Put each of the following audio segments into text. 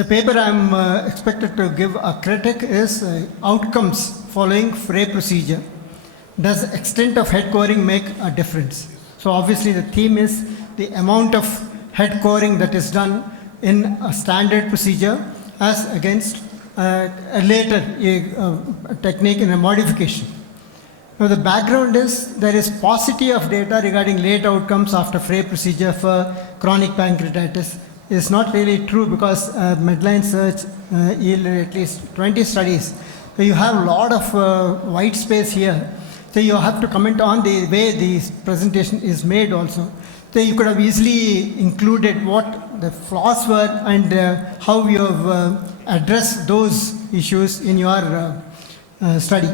The paper I'm expected to give a critic is outcomes following Frey procedure. Does the extent of head coring make a difference? So obviously the theme is the amount of head coring that is done in a standard procedure as against a later technique in a modification. Now the background is there is paucity of data regarding late outcomes after Frey procedure for chronic pancreatitis. It's not really true because Medline search yielded at least 20 studies. So you have a lot of white space here. So you have to comment on the way the presentation is made also. So you could have easily included what the flaws were and how you have addressed those issues in your study.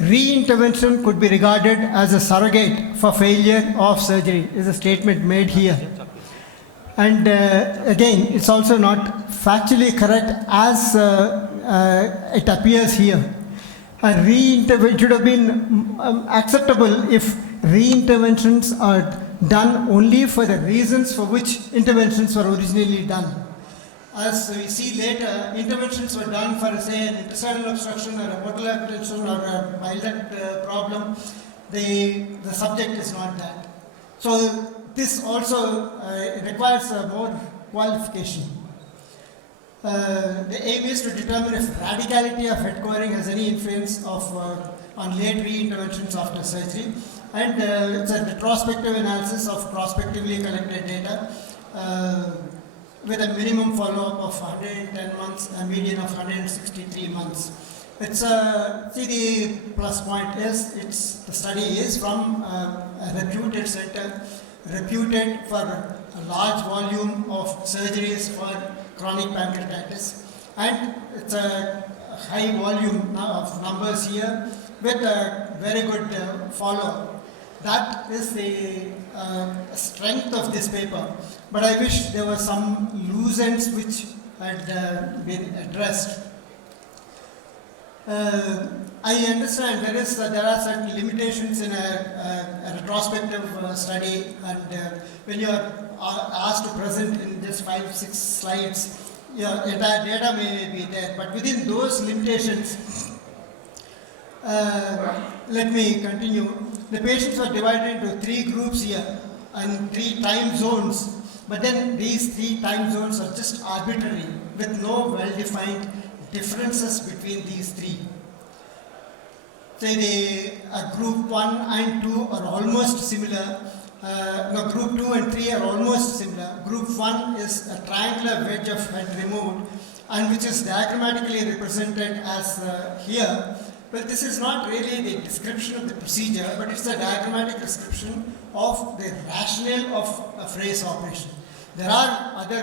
Reintervention could be regarded as a surrogate for failure of surgery is a statement made here. And again, it's also not factually correct as it appears here. A reintervention should have been acceptable if reinterventions are done only for the reasons for which interventions were originally done. As we see later, interventions were done for, say, an intestinal obstruction or a portal hypertension or a bile duct problem. The subject is not that. So this also requires more qualification. The aim is to determine if radicality of head coring has any influence on late reinterventions after surgery. And it's a retrospective analysis of prospectively collected data with a minimum follow-up of 110 months, a median of 163 months. It's see, the plus point is the study is from a reputed center, reputed for a large volume of surgeries for chronic pancreatitis, and it's a high volume of numbers here with a very good follow-up. That is the strength of this paper, but I wish there were some loose ends which had been addressed. I understand there are certain limitations in a retrospective study, and when you are asked to present in just 5-6 slides, your entire data may be there, but within those limitations, let me continue. The patients were divided into 3 groups here and 3 time zones, but then these 3 time zones are just arbitrary with no well-defined differences between these 3. Say group 1 and 2 are almost similar. Group 2 and 3 are almost similar. Group 1 is a triangular wedge of head removed, and which is diagrammatically represented as here. But this is not really the description of the procedure, but it's a diagrammatic description of the rationale of a Frey's operation. There are other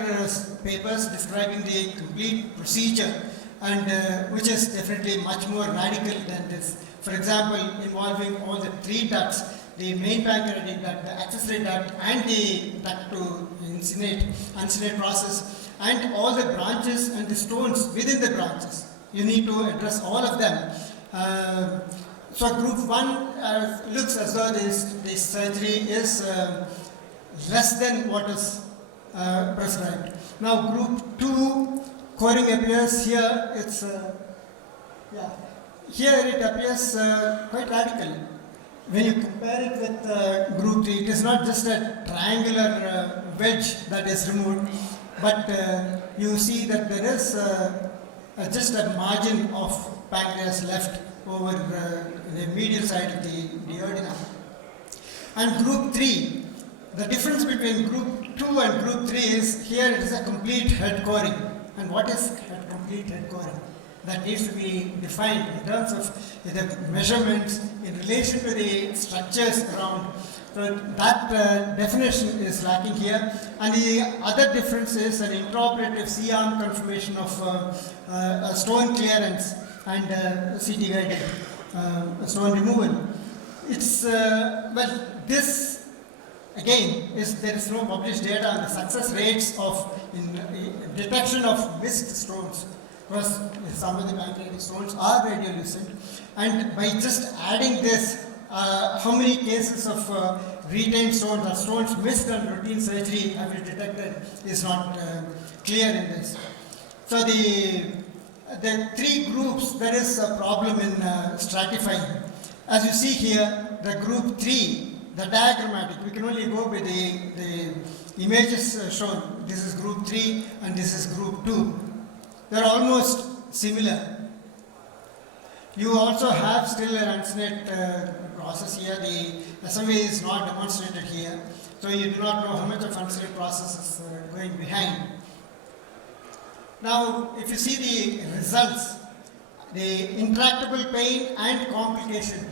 papers describing the complete procedure, and which is definitely much more radical than this. For example, involving all the 3 ducts, the main pancreatic duct, the accessory duct, and the duct to uncinate process, and all the branches and the stones within the branches. You need to address all of them. So group 1 looks as though this surgery is less than what is prescribed. Now group 2 coring appears here. It's here it appears quite radical. When you compare it with group 3, it is not just a triangular wedge that is removed, but you see that there is just a margin of pancreas left over the medial side of the duodenum. And group 3, the difference between group 2 and group 3 is here it is a complete head coring. And what is complete head coring? That needs to be defined in terms of the measurements in relation to the structures around. So that definition is lacking here. And the other difference is an intraoperative C-arm confirmation of stone clearance and CT guided stone removal. It's this again there is no published data on the success rates of detection of missed stones, because some of the pancreatic stones are radiolucent, and by just adding this, how many cases of retained stones or stones missed on routine surgery have been detected is not clear in this. So the three groups, there is a problem in stratifying. As you see here, the group 3, the diagrammatic, we can only go with the images shown. This is group 3 and this is group 2. They are almost similar. You also have still an uncinate process here. The SMA is not demonstrated here. So you do not know how much of uncinate process is going behind. Now, if you see the results, the intractable pain and complication,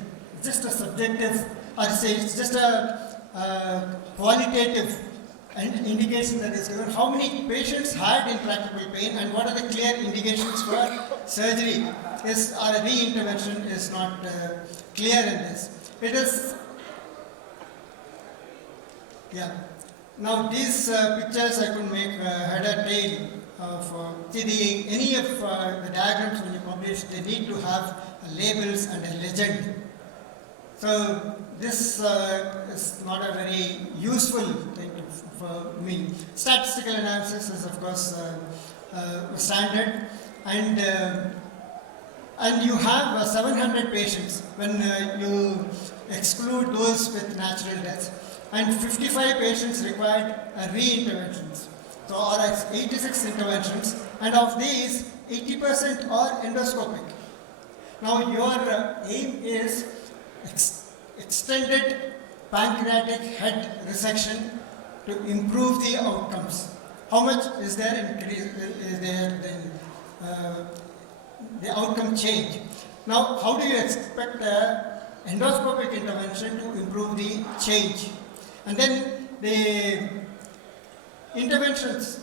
just a subjective, or say it's just a qualitative indication that is given. How many patients had intractable pain and what are the clear indications for surgery or a re-intervention is not clear in this. It is, yeah. Now these pictures I could make head or tail of any of the diagrams when you publish, they need to have labels and a legend. So this is not a very useful thing for me. Statistical analysis is of course standard, and you have 700 patients when you exclude those with natural deaths, and 55 patients required re-interventions. So or 86 interventions, and of these 80% are endoscopic. Now your aim is extended pancreatic head resection to improve the outcomes. How much is there the outcome change? Now, how do you expect endoscopic intervention to improve the change? And then the interventions,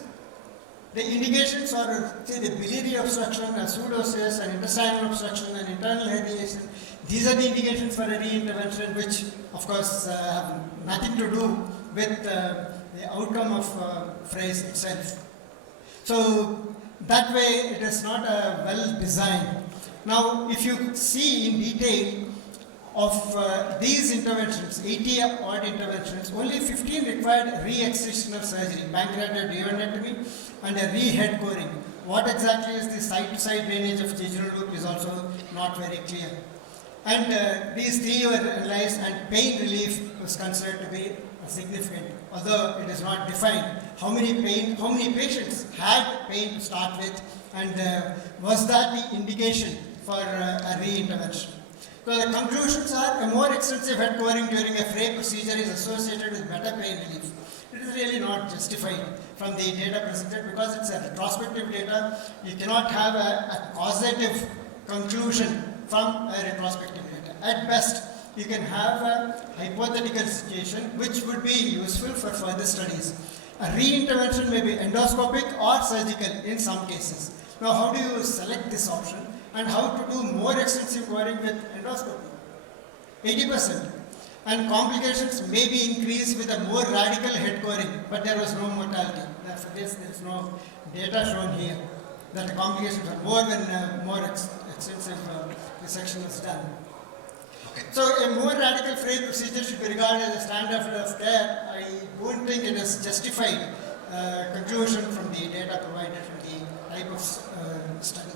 the indications are, say, the biliary obstruction, a pseudocyst, an intestinal obstruction, an internal herniation. These are the indications for a re-intervention, which, of course, have nothing to do with the outcome of Frey itself. So, that way, it is not well designed. Now, if you see in detail of these interventions, 80 odd interventions, only 15 required re-excisional surgery, pancreatic duodenectomy, and a re-head coring. What exactly is the side-to-side drainage of jejunal loop is also not very clear. And these three were analyzed, and pain relief was considered to be significant, although it is not defined. How many patients had pain to start with, and was that the indication for a re-intervention? So the conclusions are a more extensive head coring during a Frey procedure is associated with better pain relief. It is really not justified from the data presented because it's a retrospective data. You cannot have a causative conclusion from a retrospective data. At best, you can have a hypothetical situation which would be useful for further studies. A re-intervention may be endoscopic or surgical in some cases. Now, how do you select this option and how to do more extensive coring with endoscopy? 80%. And complications may be increased with a more radical head coring, but there was no mortality. For this, there is no data shown here that the complications are more when more extensive resection is done. Okay. So a more radical Frey procedure should be regarded as a standard of care. I don't think it is justified conclusion from the data provided from the type of study.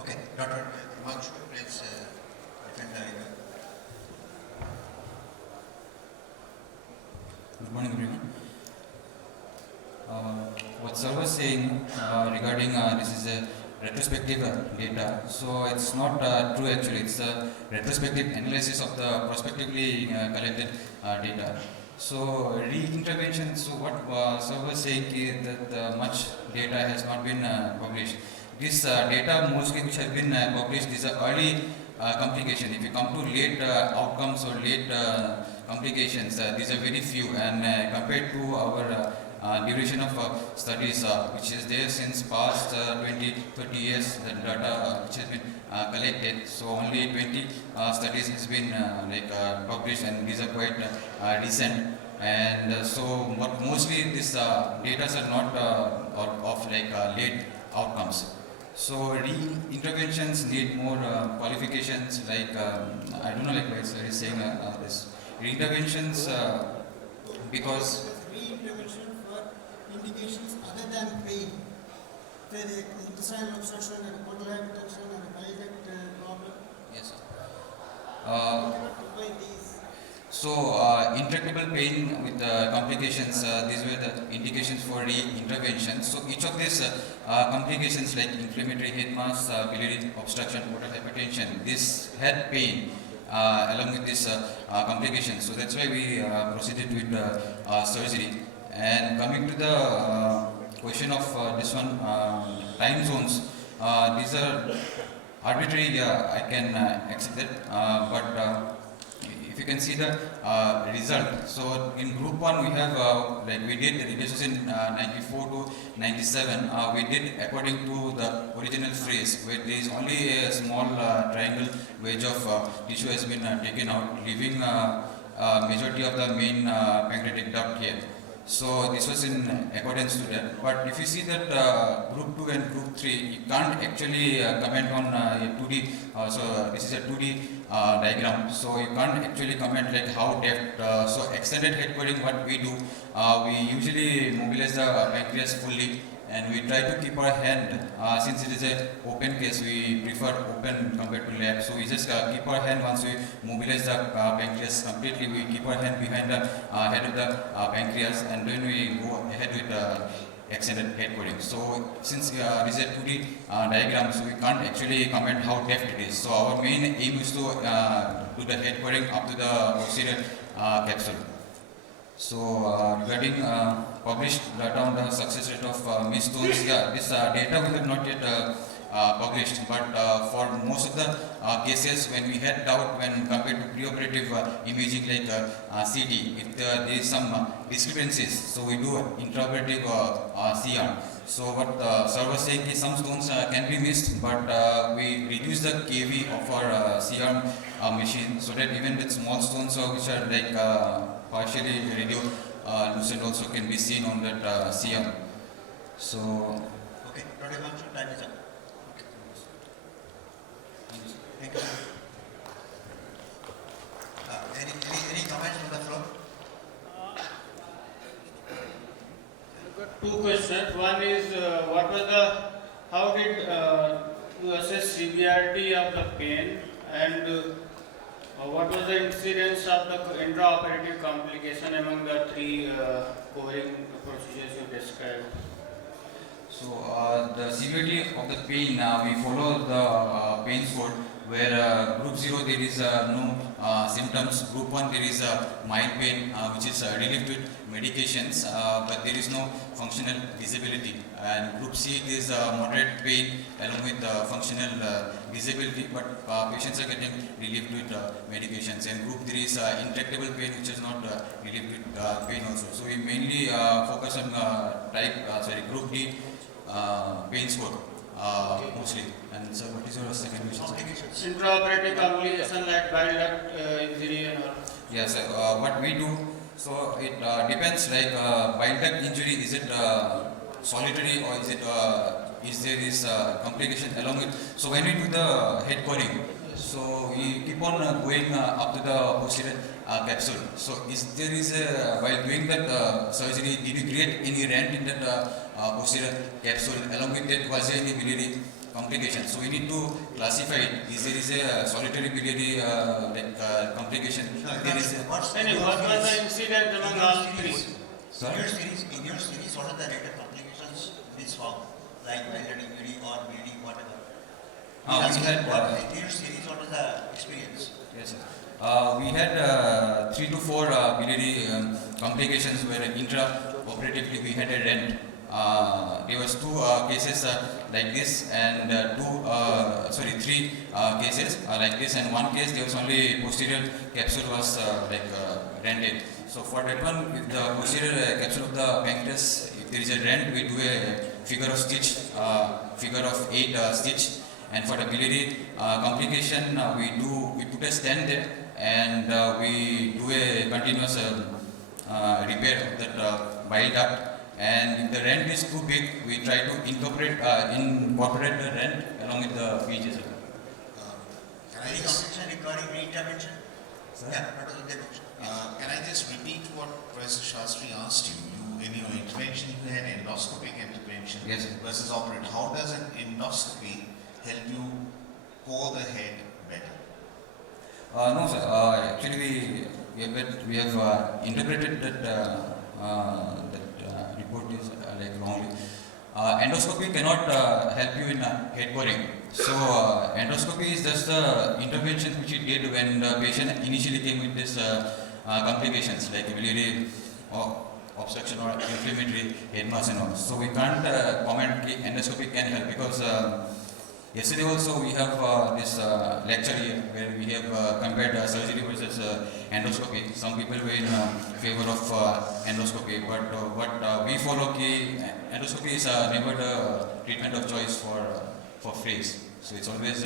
Okay, Dr. Himangsu, please defend the idea. Good morning, everyone. What Sir was saying regarding this is a retrospective data, so it's not true actually. It's a retrospective analysis of the prospectively collected data. So re-intervention, so what Sir was saying is that much data has not been published. This data mostly which has been published is early complication. If you come to late outcomes or late complications, these are very few, and compared to our duration of studies which is there since past 20-30 years, the data which has been collected, so only 20 studies has been published, and these are quite recent. And so what mostly these data are not of late outcomes. So re-interventions need more qualifications, I don't know why Sir is saying this. Re-interventions because re-intervention for indications other than pain. say the intestinal obstruction and a portal hypertension and a bile duct problem. Yes, sir. You cannot combine these. So, intractable pain with complications, these were the indications for re-intervention. So, each of these complications like inflammatory head mass, biliary obstruction, portal hypertension, this had pain along with this complications. So, that's why we proceeded with surgery. And coming to the question of this one, time zones, these are arbitrary, I can accept that, but if you can see the result, so in group 1 we have like we did the radiations in 94 to 97, we did according to the original phrase where there is only a small triangle wedge of tissue has been taken out, leaving majority of the main pancreatic duct here. So this was in accordance to that. But if you see that group 2 and group 3, you can't actually comment on a 2D. So this is a 2D diagram. So you can't actually comment like how depth. So extended head coding, what we do, we usually mobilize the pancreas fully, and we try to keep our hand. Since it is a open case, we prefer open compared to lap. So we just keep our hand once we mobilize the pancreas completely. We keep our hand behind the head of the pancreas, and then we go ahead with the extended head coding. So since this is a 2D diagram, so we can't actually comment how depth it is. So our main aim is to do the head coding up to the posterior capsule. So regarding published data on the success rate of missed stones, yeah, this data we have not yet published, but for most of the cases when we had doubt when compared to preoperative imaging like CT, if there is some discrepancies, so we do intraoperative CR. So what sir was saying is some stones can be missed, but we reduce the kV of our CR machine so that even with small stones which are like partially radiolucent also can be seen on that CR. So Okay, Dr. Himangsu, time is up. Okay. Thank you. Any comments from the floor? I've got two questions. One is how did you assess severity of the pain, and what was the incidence of the intraoperative complication among the three covering procedures you described? So the severity of the pain, we follow the pain score where group 0 there is no symptoms, group 1 there is mild pain which is relieved with medications but there is no functional disability, and group C it is moderate pain along with functional disability but patients are getting relieved with medications, and group 3 is intractable pain which is not relieved with pain also. So we mainly focus on group D pain score mostly. And so what is your second question? Complications. Intraoperative complication like bile duct injury and all. Yes, what we do, so it depends like bile duct injury, is it solitary or is there is complication along with, so when we do the head coring, so we keep on going up to the posterior capsule. So there is while doing that surgery, did you create any rent in that posterior capsule? Along with that, was there any biliary complication? So we need to classify it. Is there is a solitary biliary complication? There is a, What was the incidence among all three? Sorry? In your series, what are the rate of complications in this form, like bile injury or bleeding, whatever? we had In your series, what is the experience? yes, sir. We had 3 to 4 biliary complications where intraoperatively we had a rent. There was 2 cases like this and 3 cases like this, and 1 case there was only posterior capsule was rented. So for that one, if the posterior capsule of the pancreas, if there is a rent, we do a figure of stitch, figure of 8 stitch. And for the biliary complication, we put a stent there, and we do a continuous repair of that bile duct. And if the rent is too big, we try to incorporate the rent along with the features. Any complication requiring re-intervention? Yeah, Dr. Sudhir. Can I just repeat what Professor Sastry asked you? In your interview mentioned you had endoscopic intervention Yes. versus operate. How does an endoscopy help you core the head better? No, sir. Actually, we have interpreted that report is like wrongly. Endoscopy cannot help you in head coring. So, endoscopy is just the intervention which it did when the patient initially came with this complications like biliary obstruction or inflammatory head mass and all. So, we can't comment that endoscopy can help because yesterday also we have this lecture here where we have compared surgery versus endoscopy. Some people were in favor of endoscopy, but what we follow endoscopy is never the treatment of choice for Freys. So it's always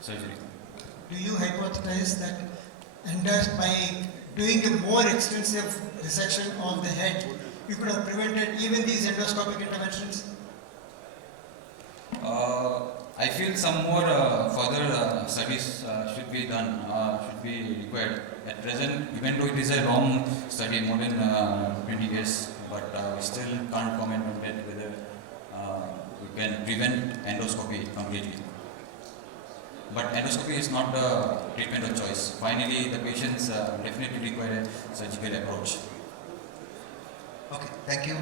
surgery. Do you hypothesize that by doing a more extensive resection of the head, you could have prevented even these endoscopic interventions? I feel some more further studies should be done, should be required. At present, even though it is a long study, more than 20 years, but we still can't comment on that whether we can prevent endoscopy completely. But endoscopy is not the treatment of choice. Finally, the patients definitely require a surgical approach. Okay, thank you.